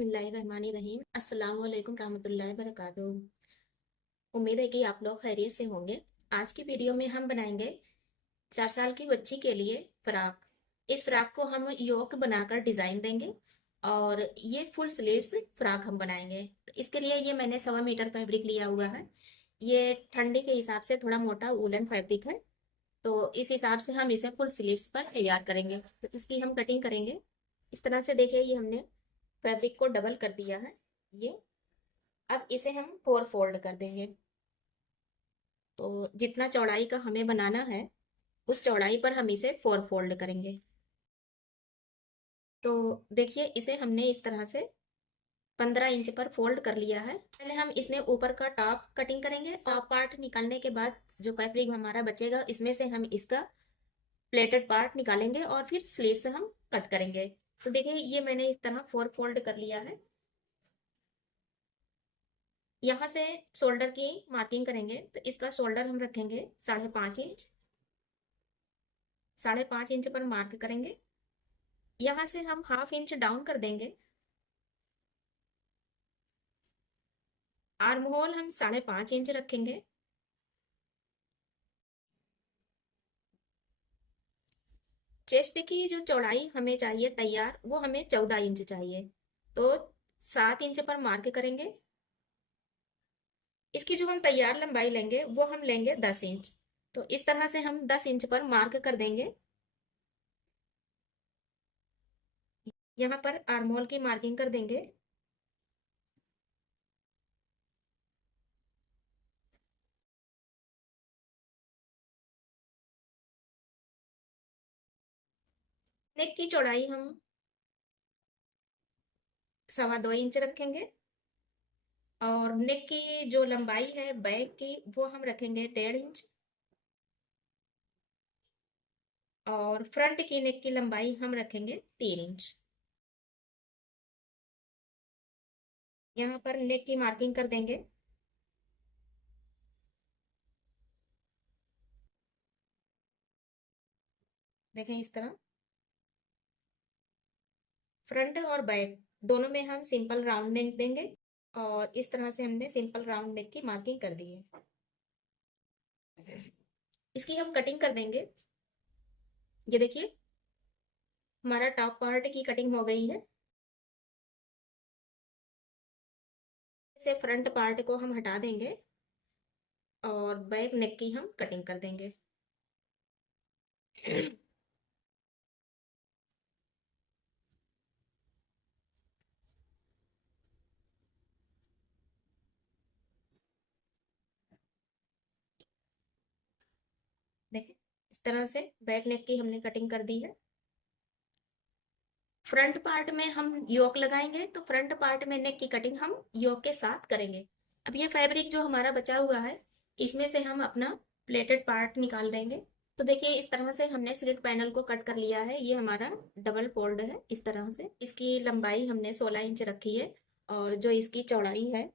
बिस्मिल्लाहिर्रहमानिर्रहीम। अस्सलाम वालेकुम रहमतुल्लाहि बरकातुहू। उम्मीद है कि आप लोग खैरियत से होंगे। आज की वीडियो में हम बनाएंगे 4 साल की बच्ची के लिए फ्रॉक। इस फ्रॉक को हम योक बनाकर डिजाइन देंगे और ये फुल स्लीव्स फ्रॉक हम बनाएंगे। तो इसके लिए ये मैंने 1.25 मीटर फैब्रिक लिया हुआ है। ये ठंडी के हिसाब से थोड़ा मोटा वूलन फैब्रिक है, तो इस हिसाब से हम इसे फुल स्लीव्स पर तैयार करेंगे। तो इसकी हम कटिंग करेंगे। इस तरह से देखिए, ये हमने फैब्रिक को डबल कर दिया है। ये अब इसे हम 4 फोल्ड कर देंगे। तो जितना चौड़ाई का हमें बनाना है उस चौड़ाई पर हम इसे 4 फोल्ड करेंगे। तो देखिए, इसे हमने इस तरह से 15 इंच पर फोल्ड कर लिया है। पहले हम इसमें ऊपर का टॉप कटिंग करेंगे। टॉप पार्ट निकालने के बाद जो फैब्रिक हमारा बचेगा इसमें से हम इसका प्लेटेड पार्ट निकालेंगे और फिर स्लीव से हम कट करेंगे। तो देखिए, ये मैंने इस तरह 4 फोल्ड कर लिया है। यहाँ से शोल्डर की मार्किंग करेंगे। तो इसका शोल्डर हम रखेंगे 5.5 इंच। 5.5 इंच पर मार्क करेंगे। यहाँ से हम ½ इंच डाउन कर देंगे। आर्म होल हम 5.5 इंच रखेंगे। चेस्ट की जो चौड़ाई हमें चाहिए तैयार, वो हमें 14 इंच चाहिए। तो 7 इंच पर मार्क करेंगे। इसकी जो हम तैयार लंबाई लेंगे वो हम लेंगे 10 इंच। तो इस तरह से हम 10 इंच पर मार्क कर देंगे। यहाँ पर आर्म होल की मार्किंग कर देंगे। नेक की चौड़ाई हम 2.25 इंच रखेंगे और नेक की जो लंबाई है बैक की वो हम रखेंगे 1.5 इंच और फ्रंट की नेक की लंबाई हम रखेंगे 3 इंच। यहाँ पर नेक की मार्किंग कर देंगे। देखें, इस तरह फ्रंट और बैक दोनों में हम सिंपल राउंड नेक देंगे और इस तरह से हमने सिंपल राउंड नेक की मार्किंग कर दी है। इसकी हम कटिंग कर देंगे। ये देखिए, हमारा टॉप पार्ट की कटिंग हो गई है। से फ्रंट पार्ट को हम हटा देंगे और बैक नेक की हम कटिंग कर देंगे। देखिए, इस तरह से बैक नेक की हमने कटिंग कर दी है। फ्रंट पार्ट में हम योक लगाएंगे, तो फ्रंट पार्ट में नेक की कटिंग हम योक के साथ करेंगे। अब ये फैब्रिक जो हमारा बचा हुआ है इसमें से हम अपना प्लेटेड पार्ट निकाल देंगे। तो देखिए, इस तरह से हमने स्लिट पैनल को कट कर लिया है। ये हमारा डबल फोल्ड है। इस तरह से इसकी लंबाई हमने 16 इंच रखी है और जो इसकी चौड़ाई है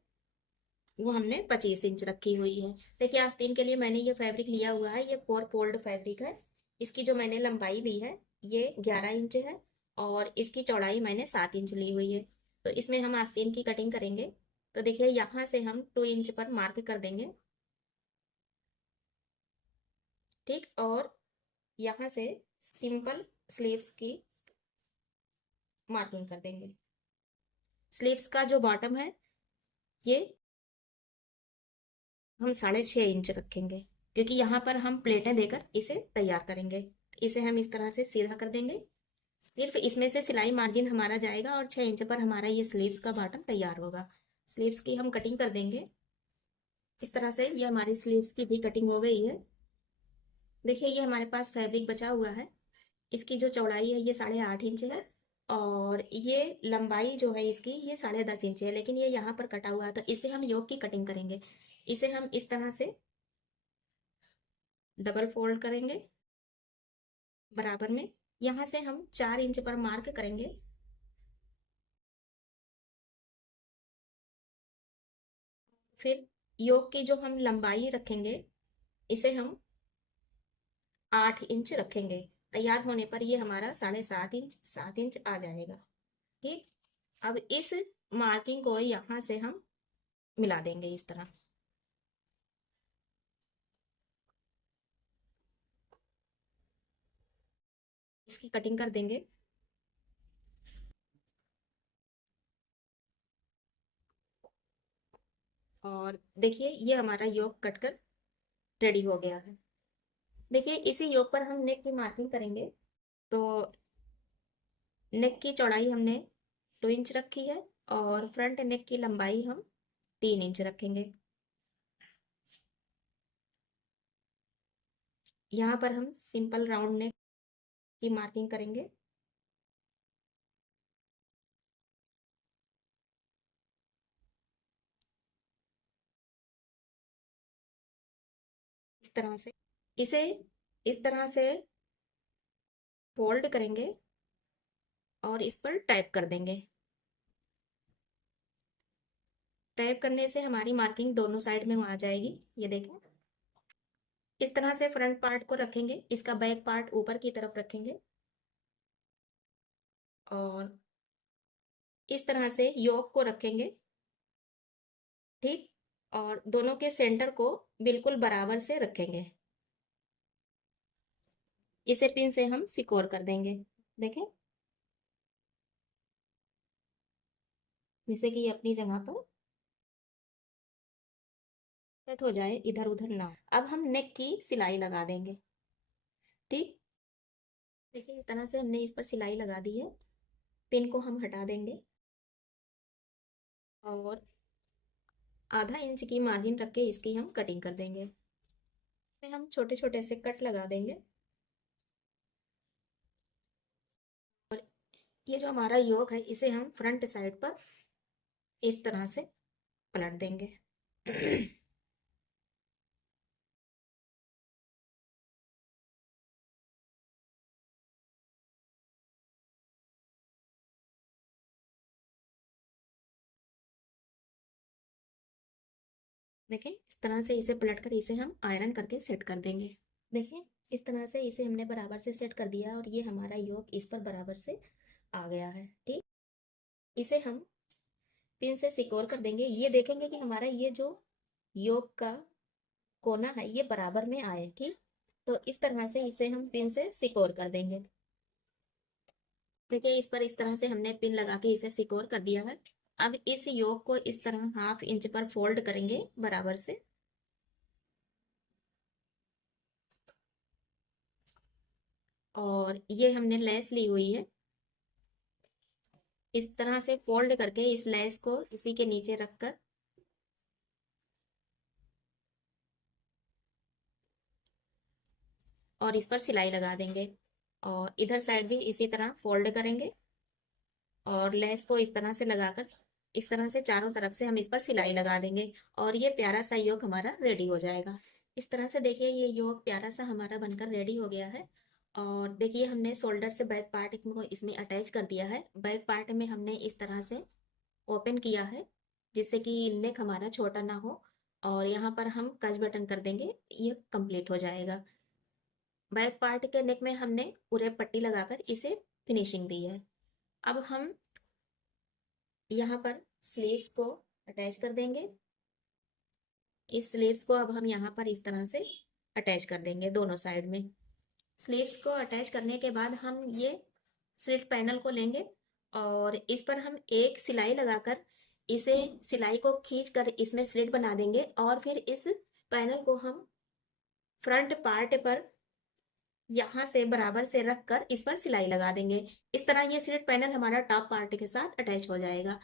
वो हमने 25 इंच रखी हुई है। देखिए, आस्तीन के लिए मैंने ये फैब्रिक लिया हुआ है। ये 4 फोल्ड फैब्रिक है। इसकी जो मैंने लंबाई ली है ये 11 इंच है और इसकी चौड़ाई मैंने 7 इंच ली हुई है। तो इसमें हम आस्तीन की कटिंग करेंगे। तो देखिए, यहाँ से हम 2 इंच पर मार्क कर देंगे। ठीक, और यहाँ से सिंपल स्लीव्स की मार्किंग कर देंगे। स्लीव्स का जो बॉटम है ये हम 6.5 इंच रखेंगे, क्योंकि यहाँ पर हम प्लेटें देकर इसे तैयार करेंगे। इसे हम इस तरह से सीधा कर देंगे। सिर्फ इसमें से सिलाई मार्जिन हमारा जाएगा और 6 इंच पर हमारा ये स्लीव्स का बॉटम तैयार होगा। स्लीव्स की हम कटिंग कर देंगे। इस तरह से ये हमारी स्लीव्स की भी कटिंग हो गई है। देखिए, ये हमारे पास फैब्रिक बचा हुआ है। इसकी जो चौड़ाई है ये 8.5 इंच है और ये लंबाई जो है इसकी ये 10.5 इंच है, लेकिन ये यहाँ पर कटा हुआ है। तो इसे हम योक की कटिंग करेंगे। इसे हम इस तरह से डबल फोल्ड करेंगे बराबर में। यहाँ से हम 4 इंच पर मार्क करेंगे। फिर योक की जो हम लंबाई रखेंगे इसे हम 8 इंच रखेंगे। तैयार होने पर ये हमारा 7.5 इंच 7 इंच आ जाएगा। ठीक, अब इस मार्किंग को यहाँ से हम मिला देंगे इस तरह। इसकी कटिंग कर देंगे। और देखिए ये हमारा योग कटकर रेडी हो गया है। देखिए इसी योग पर हम नेक की मार्किंग करेंगे। तो नेक की चौड़ाई हमने 2 इंच रखी है और फ्रंट नेक की लंबाई हम 3 इंच रखेंगे। यहाँ पर हम सिंपल राउंड नेक की मार्किंग करेंगे। इस तरह से इसे इस तरह से फोल्ड करेंगे और इस पर टाइप कर देंगे। टाइप करने से हमारी मार्किंग दोनों साइड में आ जाएगी। ये देखें, इस तरह से फ्रंट पार्ट को रखेंगे, इसका बैक पार्ट ऊपर की तरफ रखेंगे और इस तरह से योक को रखेंगे, ठीक। और दोनों के सेंटर को बिल्कुल बराबर से रखेंगे। इसे पिन से हम सिक्योर कर देंगे। देखें, जैसे कि ये अपनी जगह पर सेट हो जाए, इधर उधर ना हो। अब हम नेक की सिलाई लगा देंगे, ठीक। देखिए इस तरह से हमने इस पर सिलाई लगा दी है। पिन को हम हटा देंगे और आधा इंच की मार्जिन रख के इसकी हम कटिंग कर देंगे। फिर हम छोटे छोटे से कट लगा देंगे और ये जो हमारा योक है इसे हम फ्रंट साइड पर इस तरह से पलट देंगे। देखें इस तरह से इसे पलट कर इसे हम आयरन करके सेट कर देंगे। देखें इस तरह से इसे हमने बराबर से सेट कर दिया और ये हमारा योक इस पर बराबर से आ गया है, ठीक। इसे हम पिन से सिक्योर कर देंगे। ये देखेंगे कि हमारा ये जो योक का कोना है ये बराबर में आए, ठीक। तो इस तरह से इसे हम पिन से सिक्योर कर देंगे। देखिए इस पर इस तरह से हमने पिन लगा के इसे सिक्योर कर दिया है। अब इस योक को इस तरह हाफ इंच पर फोल्ड करेंगे बराबर से और ये हमने लेस ली हुई है। इस तरह से फोल्ड करके इस लेस को इसी के नीचे रखकर और इस पर सिलाई लगा देंगे और इधर साइड भी इसी तरह फोल्ड करेंगे और लेस को इस तरह से लगाकर इस तरह से चारों तरफ से हम इस पर सिलाई लगा देंगे और ये प्यारा सा योग हमारा रेडी हो जाएगा। इस तरह से देखिए ये योग प्यारा सा हमारा बनकर रेडी हो गया है। और देखिए हमने शोल्डर से बैक पार्ट को इसमें अटैच कर दिया है। बैक पार्ट में हमने इस तरह से ओपन किया है जिससे कि नेक हमारा छोटा ना हो और यहाँ पर हम कज बटन कर देंगे, ये कंप्लीट हो जाएगा। बैक पार्ट के नेक में हमने पूरे पट्टी लगाकर इसे फिनिशिंग दी है। अब हम यहाँ पर स्लीव्स को अटैच कर देंगे। इस स्लीव्स को अब हम यहाँ पर इस तरह से अटैच कर देंगे दोनों साइड में। स्लीव्स को अटैच करने के बाद हम ये स्लिट पैनल को लेंगे और इस पर हम एक सिलाई लगाकर इसे सिलाई को खींच कर इसमें स्लिट बना देंगे और फिर इस पैनल को हम फ्रंट पार्ट पर यहाँ से बराबर से रख कर इस पर सिलाई लगा देंगे। इस तरह ये स्लिट पैनल हमारा टॉप पार्ट के साथ अटैच हो जाएगा।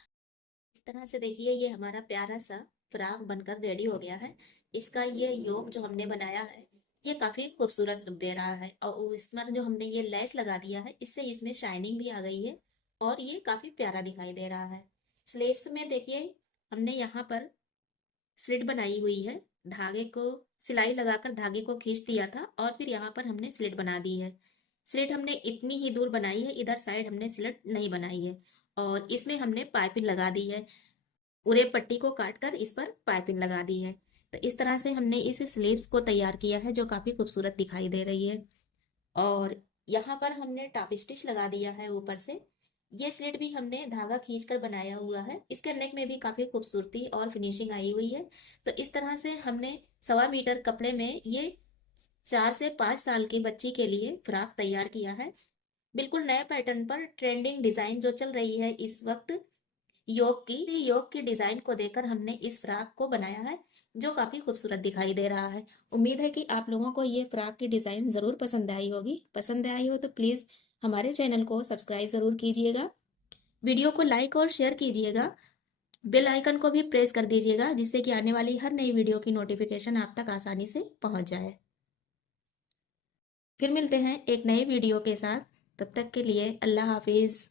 इस तरह से देखिए ये हमारा प्यारा सा फ्रॉक बनकर रेडी हो गया है। इसका ये योक जो हमने बनाया है ये काफी खूबसूरत लुक दे रहा है और इसमें जो हमने ये लेस लगा दिया है इससे इसमें शाइनिंग भी आ गई है और ये काफी प्यारा दिखाई दे रहा है। स्लीव्स में देखिए हमने यहाँ पर स्लिट बनाई हुई है, धागे को सिलाई लगाकर धागे को खींच दिया था और फिर यहाँ पर हमने स्लिट बना दी है। स्लिट हमने इतनी ही दूर बनाई है, इधर साइड हमने स्लिट नहीं बनाई है और इसमें हमने पाइपिंग लगा दी है। पूरे पट्टी को काट कर इस पर पाइपिंग लगा दी है। तो इस तरह से हमने इस स्लीव्स को तैयार किया है जो काफी खूबसूरत दिखाई दे रही है। और यहाँ पर हमने टॉप स्टिच लगा दिया है ऊपर से। ये स्लिट भी हमने धागा खींचकर बनाया हुआ है। इसके नेक में भी काफी खूबसूरती और फिनिशिंग आई हुई है। तो इस तरह से हमने 1.25 मीटर कपड़े में ये 4 से 5 साल की बच्ची के लिए फ्रॉक तैयार किया है। बिल्कुल नए पैटर्न पर ट्रेंडिंग डिजाइन जो चल रही है इस वक्त, योग की डिजाइन को देकर हमने इस फ्रॉक को बनाया है, जो काफी खूबसूरत दिखाई दे रहा है। उम्मीद है कि आप लोगों को ये फ्रॉक की डिजाइन जरूर पसंद आई होगी। पसंद आई हो तो प्लीज हमारे चैनल को सब्सक्राइब जरूर कीजिएगा, वीडियो को लाइक और शेयर कीजिएगा, बेल आइकन को भी प्रेस कर दीजिएगा, जिससे कि आने वाली हर नई वीडियो की नोटिफिकेशन आप तक आसानी से पहुंच जाए। फिर मिलते हैं एक नए वीडियो के साथ, तब तक के लिए अल्लाह हाफिज।